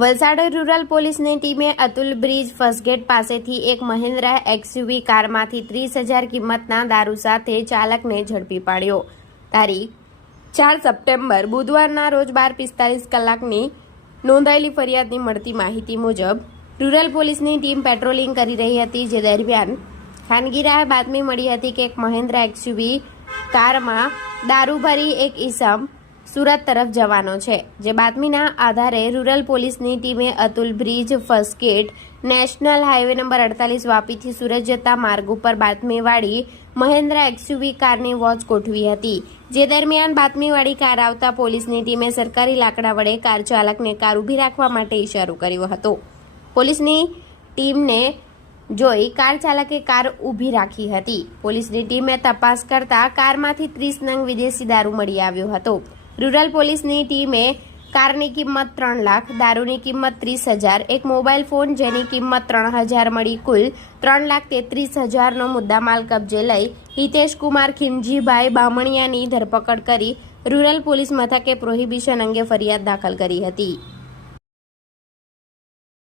Valsad rural પોલીસની ટીમે Atul bridge ફર્સ્ટગેટ પાસેથી એક મહિન્દ્રા એક્સયુવી કારમાંથી ત્રીસ હજાર કિંમતના દારૂ સાથે ચાલકને ઝડપી પાડ્યો. તારીખ ચાર સપ્ટેમ્બર બુધવારના રોજ બાર પિસ્તાલીસ કલાકની નોંધાયેલી ફરિયાદની મળતી માહિતી મુજબ રૂરલ પોલીસની ટીમ પેટ્રોલિંગ કરી રહી હતી, જે દરમિયાન ખાનગીરાએ બાતમી મળી હતી કે એક મહિન્દ્રા એક્સયુવી કારમાં દારૂ ભરી એક ઈસમ સુરત તરફ જવાનો છે. જે બાતમીના આધારે રૂરલ પોલીસની ટીમે Atul bridge, first national highway number અડતાલીસ વાપીથી સુરત જતા માર્ગ ઉપર બાતમીવાળી મહેન્દ્રા એક્સયુવી કારની વોચ ગોઠવી હતી. જે દરમિયાન બાતમીવાળી કાર આવતા પોલીસની ટીમે સરકારી લાકડા વડે કાર ચાલકને કાર ઊભી રાખવા માટે ઇશારો કર્યો હતો. પોલીસની ટીમને જોઈ કાર ચાલકે કાર ઊભી રાખી હતી. પોલીસની ટીમે તપાસ કરતા કારમાંથી ત્રીસ નંગ વિદેશી દારૂ મળી આવ્યો હતો. રૂરલ પોલીસની ટીમે કારની કિંમત ત્રણ લાખ, દારૂની કિંમત ત્રીસ હજાર, એક મોબાઈલ ફોન જેની કિંમત ત્રણ હજાર મળી કુલ ત્રણ લાખ તેત્રીસ હજારનો મુદ્દામાલ કબજે લઈ હિતેશ કુમાર ખીમજીભાઈ બામણિયાની ધરપકડ કરી રૂરલ પોલીસ મથકે પ્રોહિબિશન અંગે ફરિયાદ દાખલ કરી હતી.